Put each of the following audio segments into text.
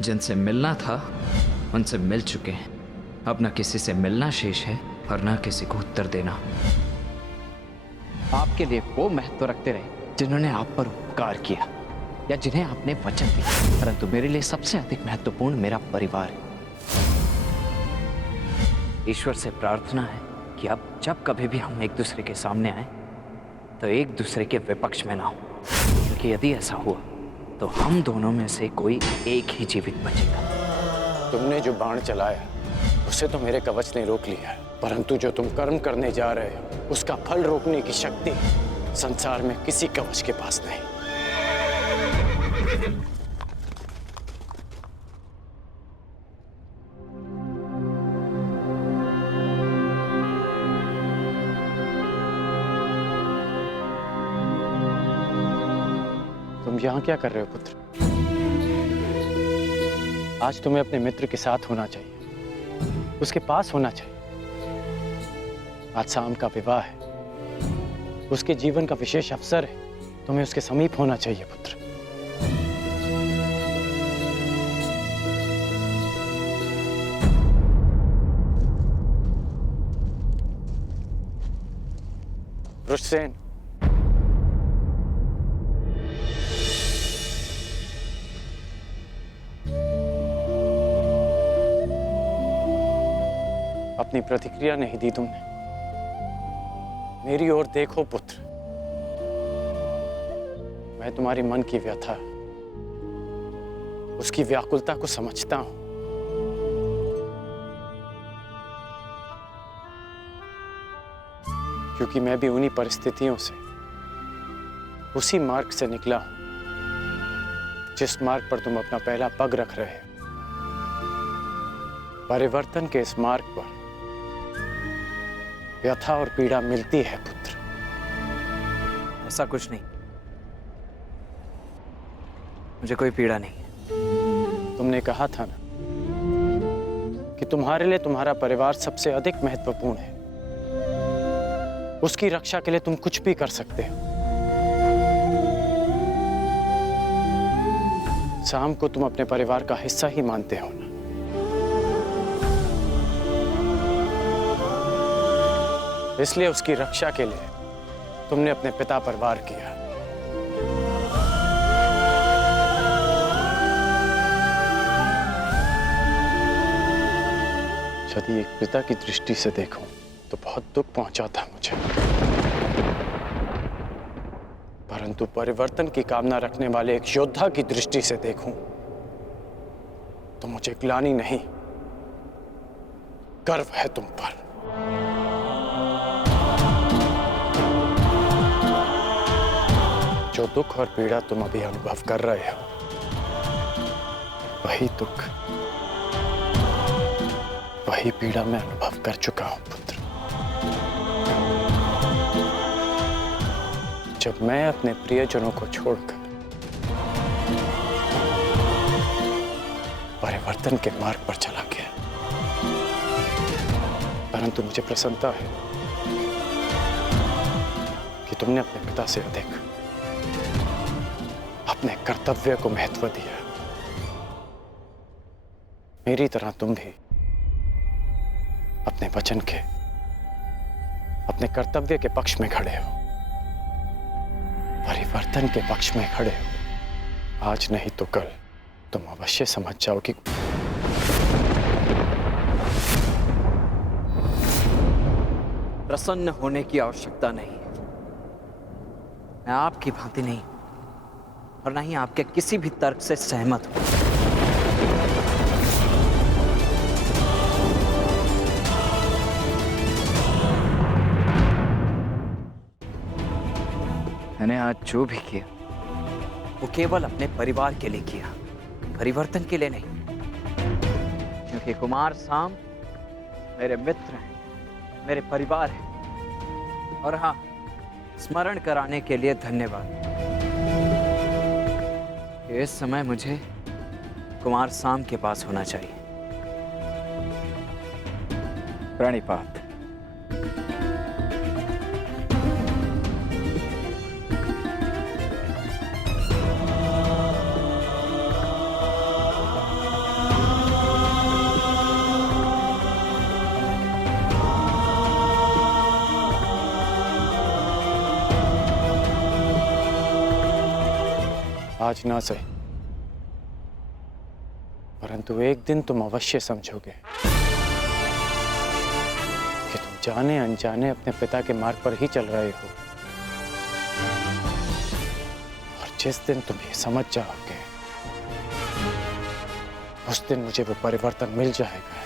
जिनसे मिलना था उनसे मिल चुके हैं। अब न किसी से मिलना शेष है और न किसी को उत्तर देना। आपके लिए वो महत्व रखते रहे जिन्होंने आप पर उपकार किया या जिन्हें आपने वचन दिया, परंतु मेरे लिए सबसे अधिक महत्वपूर्ण मेरा परिवार है। ईश्वर से प्रार्थना है कि अब जब कभी भी हम एक दूसरे के सामने आए तो एक दूसरे के विपक्ष में ना हो, क्योंकि यदि ऐसा हुआ तो हम दोनों में से कोई एक ही जीवित बचेगा। तुमने जो बाण चलाया उसे तो मेरे कवच ने रोक लिया, परंतु जो तुम कर्म करने जा रहे हो उसका फल रोकने की शक्ति संसार में किसी कवच के पास नहीं। तुम यहाँ क्या कर रहे हो पुत्र? आज तुम्हें अपने मित्र के साथ होना चाहिए, उसके पास होना चाहिए। आज शाम का विवाह है, उसके जीवन का विशेष अवसर है, तुम्हें उसके समीप होना चाहिए पुत्र। रुष्सेन, अपनी प्रतिक्रिया नहीं दी तुमने। मेरी ओर देखो पुत्र, मैं तुम्हारी मन की व्यथा, उसकी व्याकुलता को समझता हूं। क्योंकि मैं भी उन्हीं परिस्थितियों से, उसी मार्ग से निकला हूं जिस मार्ग पर तुम अपना पहला पग रख रहे हो। परिवर्तन के इस मार्ग पर व्यथा और पीड़ा मिलती है पुत्र। ऐसा कुछ नहीं, मुझे कोई पीड़ा नहीं है। तुमने कहा था ना कि तुम्हारे लिए तुम्हारा परिवार सबसे अधिक महत्वपूर्ण है, उसकी रक्षा के लिए तुम कुछ भी कर सकते हो। शाम को तुम अपने परिवार का हिस्सा ही मानते हो ना? इसलिए उसकी रक्षा के लिए तुमने अपने पिता पर वार किया। यदि एक पिता की दृष्टि से देखूं तो बहुत दुख पहुंचा था मुझे, परंतु परिवर्तन की कामना रखने वाले एक योद्धा की दृष्टि से देखूं तो मुझे ग्लानि नहीं, गर्व है तुम पर। जो दुख और पीड़ा तुम अभी अनुभव कर रहे हो, वही दुख, वही पीड़ा मैं अनुभव कर चुका हूं पुत्र। जब मैं अपने प्रियजनों को छोड़कर परिवर्तन के मार्ग पर चला गया, परंतु मुझे प्रसन्नता है कि तुमने अपने पिता से अधिक अपने कर्तव्य को महत्व दिया। मेरी तरह तुम भी अपने वचन के, अपने कर्तव्य के पक्ष में खड़े हो, परिवर्तन के पक्ष में खड़े हो। आज नहीं तो कल तुम अवश्य समझ जाओगे। प्रसन्न होने की आवश्यकता नहीं, मैं आपकी भांति नहीं और ना ही आपके किसी भी तर्क से सहमत हूं। मैंने आज जो भी किया वो केवल अपने परिवार के लिए किया, परिवर्तन के लिए नहीं। क्योंकि कुमार साम मेरे मित्र हैं, मेरे परिवार हैं। और हाँ, स्मरण कराने के लिए धन्यवाद। इस समय मुझे कुमार साम के पास होना चाहिए। प्रणिपात। आज ना सही, परंतु एक दिन तुम अवश्य समझोगे कि तुम जाने अनजाने अपने पिता के मार्ग पर ही चल रहे हो। और जिस दिन तुम ये समझ जाओगे, उस दिन मुझे वो परिवर्तन मिल जाएगा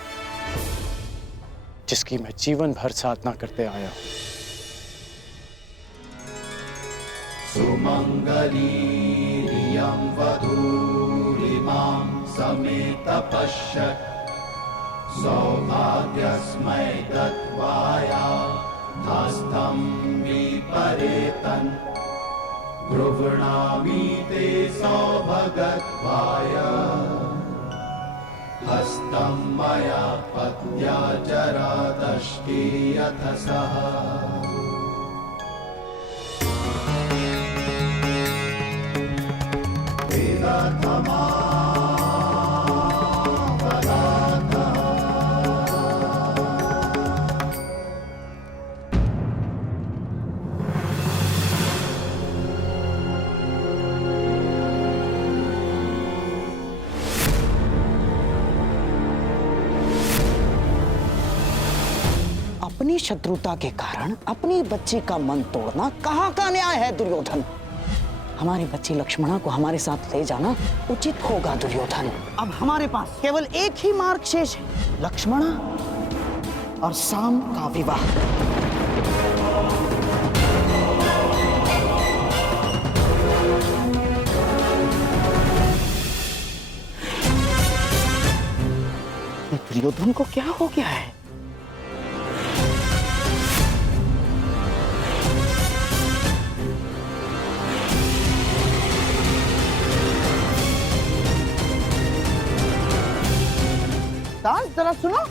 जिसकी मैं जीवन भर साधना करते आया हूं। सुमंगलीरियं वधूरिमां समेत पश्यत् सौभाग्यस्मै दत्वाया हस्तं विपरेतन् गृह्णामि ते सौभगत्वाय हस्तं मया पत्या जरादष्टे यथ सः। अपनी शत्रुता के कारण अपनी बच्ची का मन तोड़ना कहाँ का न्याय है दुर्योधन? हमारी बच्ची लक्ष्मणा को हमारे साथ ले जाना उचित होगा दुर्योधन। अब हमारे पास केवल एक ही मार्ग शेष है, लक्ष्मणा और साम का विवाह। दुर्योधन को क्या हो गया है? डांस जरा सुनो।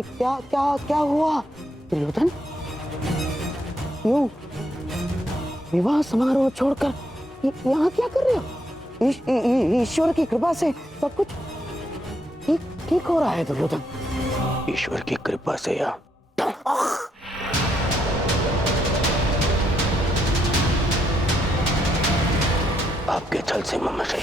क्या क्या क्या हुआ दुर्योधन? क्यों विवाह समारोह छोड़कर यहाँ क्या कर रहे हो? ईश्वर की कृपा से सब कुछ ठीक हो रहा है दुर्योधन। ईश्वर की कृपा से या आपके छल से महाशय।